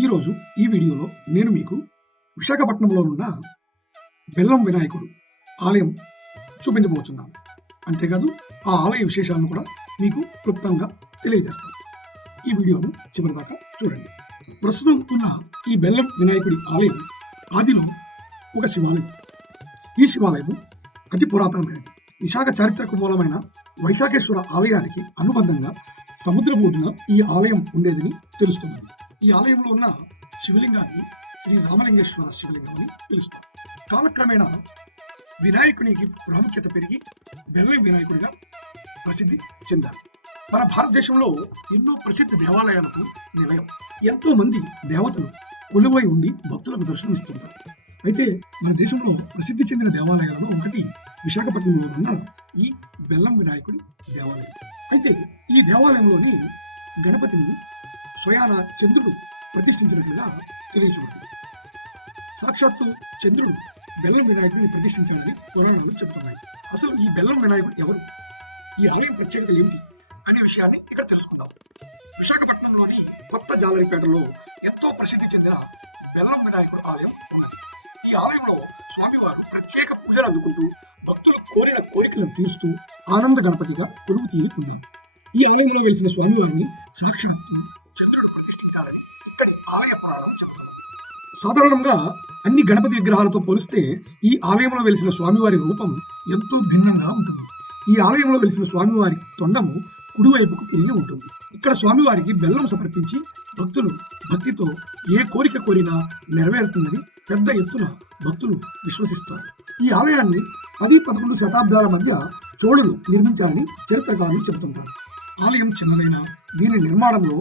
ఈరోజు ఈ వీడియోలో నేను మీకు విశాఖపట్నంలో ఉన్న బెల్లం వినాయకుడు ఆలయం చూపించబోతున్నాను. అంతేకాదు ఆ ఆలయ విశేషాలను కూడా మీకు క్లుప్తంగా తెలియజేస్తాను. ఈ వీడియోను చివరిదాకా చూడండి. ప్రస్తుతం ఉన్న ఈ బెల్లం వినాయకుడి ఆలయం ఆదిలో ఒక శివాలయం. ఈ శివాలయం అతి పురాతనమైనది. విశాఖ చారిత్రక మూలమైన వైశాఖేశ్వర ఆలయానికి అనుబంధంగా సముద్రపు ఒడ్డున ఈ ఆలయం ఉండేదని తెలుస్తున్నది. ఈ ఆలయంలో ఉన్న శివలింగాన్ని శ్రీ రామలింగేశ్వర శివలింగం అని పిలుస్తారు. కాలక్రమేణా వినాయకునికి ప్రాముఖ్యత పెరిగి బెల్లం వినాయకుడిగా ప్రసిద్ధి చెందారు. మన భారతదేశంలో ఎన్నో ప్రసిద్ధ దేవాలయాలకు నిలయం. ఎంతో మంది దేవతలు కొలువై ఉండి భక్తులకు దర్శనమిస్తుంటారు. అయితే మన దేశంలో ప్రసిద్ధి చెందిన దేవాలయాలలో ఒకటి విశాఖపట్నంలో ఉన్న ఈ బెల్లం వినాయకుడి దేవాలయం. అయితే ఈ దేవాలయంలోని గణపతిని స్వయాన చంద్రుడు ప్రతిష్ఠించినట్లుగా తెలియచున్నది. సాక్షాత్తు చంద్రుడు బెల్లం వినాయకుడిని ప్రతిష్ఠించాడని పురాణాలు చెబుతున్నాయి. అసలు ఈ బెల్లం వినాయకుడు ఎవరు, ఈ ఆలయం ప్రత్యేకత ఏమిటి అనే విషయాన్ని ఇక్కడ తెలుసుకుందాం. విశాఖపట్నంలోని కొత్త జాలరిపేటలో ఎంతో ప్రసిద్ధి చెందిన బెల్లం వినాయకుడు ఆలయం ఉన్నది. ఈ ఆలయంలో స్వామివారు ప్రత్యేక పూజలు అందుకుంటూ భక్తులు కోరిన కోరికలను తీరుస్తూ ఆనంద గణపతిగా కొలువు తీరి ఉంది. ఈ ఆలయంలో వెలిసిన స్వామివారిని సాక్షాత్తు చంద్రుడు ప్రతిష్ఠించాలని ఇక్కడి ఆలయ పురాణం చెబుతుంది. సాధారణంగా అన్ని గణపతి విగ్రహాలతో పోలిస్తే ఈ ఆలయంలో వెలిసిన స్వామివారి రూపం ఎంతో భిన్నంగా ఉంటుంది. ఈ ఆలయంలో వెలిసిన స్వామివారి తొండము కుడివైపుకు తిరిగి ఉంటుంది. ఇక్కడ స్వామివారికి బెల్లం సమర్పించి భక్తులు భక్తితో ఏ కోరిక కోరినా నెరవేరుతుందని పెద్ద ఎత్తున భక్తులు విశ్వసిస్తారు. ఈ ఆలయాన్ని 10-11 శతాబ్దాల మధ్య చోళులు నిర్మించారని చరిత్రకారులు చెబుతుంటారు. ఆలయం చిన్నదైన దీని నిర్మాణంలో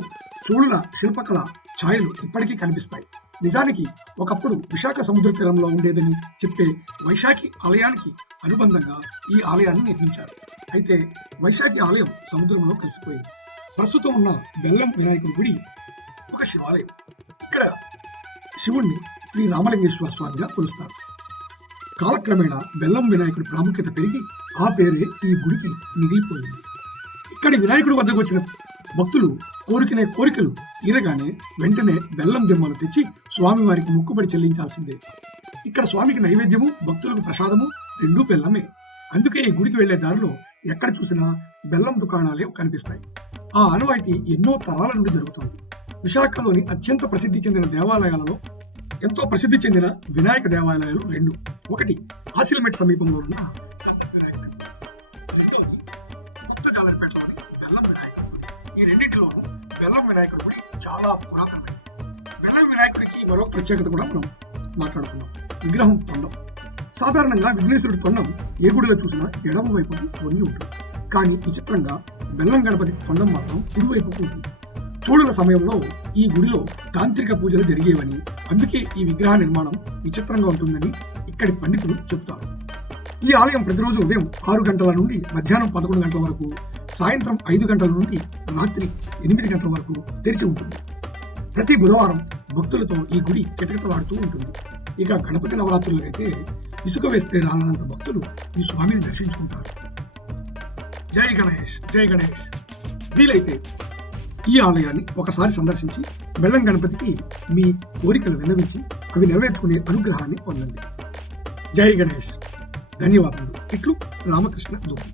చోళుల శిల్పకళ ఛాయలు ఇప్పటికీ కనిపిస్తాయి. నిజానికి ఒకప్పుడు విశాఖ సముద్ర తీరంలో ఉండేదని చెప్పే వైశాఖి ఆలయానికి అనుబంధంగా ఈ ఆలయాన్ని నిర్మించారు. అయితే వైశాఖి ఆలయం సముద్రంలో కలిసిపోయింది. ప్రస్తుతం ఉన్న బెల్లం వినాయకుడి గుడి ఒక శివాలయం. ఇక్కడ శివుణ్ణి శ్రీ రామలింగేశ్వర స్వామిగా కొలుస్తారు. కాలక్రమేణా బెల్లం వినాయకుడి ప్రాముఖ్యత పెరిగి ఆ పేరే ఈ గుడికి మిగిలిపోయింది. ఇక్కడి వినాయకుడి వద్దకు వచ్చిన భక్తులు కోరికలు తీరగానే వెంటనే బెల్లం దిమ్మలు తెచ్చి స్వామివారికి మొక్కుబడి చెల్లించాల్సిందే. ఇక్కడ స్వామికి నైవేద్యము, భక్తులకు ప్రసాదము రెండూ బెల్లమే. అందుకే ఈ గుడికి వెళ్లే దారిలో ఎక్కడ చూసినా బెల్లం దుకాణాలే కనిపిస్తాయి. ఆ ఆనవాయితీ ఎన్నో తరాల నుండి జరుగుతుంది. విశాఖలోని అత్యంత ప్రసిద్ధి చెందిన దేవాలయాలలో ఎంతో ప్రసిద్ధి చెందిన వినాయక దేవాలయాలు రెండు. ఒకటి ఆసిల్మెట్ సమీపంలో ఉన్న సంపత్ వినాయక టెంపుల్, రెండోది కొత్త జాలరిపేటలోని బెల్లం వినాయకుడి గుడి. ఈ రెండింటిలోనూ బెల్లం వినాయకుడి గుడి చాలా పురాతనమైనది. బెల్లం వినాయకుడికి మరొక ప్రత్యేకత కూడా మనం మాట్లాడుకున్నాం. విగ్రహం తొండం. సాధారణంగా విఘ్నేశ్వరుడి తొండం ఏ గుడిలో చూసినా ఎడమ వైపుకు వంగి ఉంటుంది. కానీ విచిత్రంగా బెల్లం గణపతి తొండం మాత్రం కుడివైపుకు ఉంటుంది. చోళుల సమయంలో ఈ గుడిలో తాంత్రిక పూజలు జరిగేవని, అందుకే ఈ విగ్రహ నిర్మాణం విచిత్రంగా ఉంటుందని ఇక్కడి పండితులు చెబుతారు. ఈ ఆలయం ప్రతిరోజు ఉదయం 6 గంటల నుండి మధ్యాహ్నం 11 గంటల వరకు, సాయంత్రం 5 గంటల నుండి రాత్రి 8 గంటల వరకు తెరిచి ఉంటుంది. ప్రతి బుధవారం భక్తులతో ఈ గుడి కిటకిటలాడుతూ ఉంటుంది. ఇక గణపతి నవరాత్రులకైతే ఇసుక వేస్తే రాలనంత భక్తులు ఈ స్వామిని దర్శించుకుంటారు. జై గణేష్, జై గణేష్. వీలైతే ఈ ఆలయాన్ని ఒకసారి సందర్శించి బెల్లం గణపతికి మీ కోరికలు విన్నవించి అవి నెరవేర్చుకునే అనుగ్రహాన్ని పొందండి. జై గణేష్. ధన్యవాదాలు. ఇట్లు రామకృష్ణ దూరం.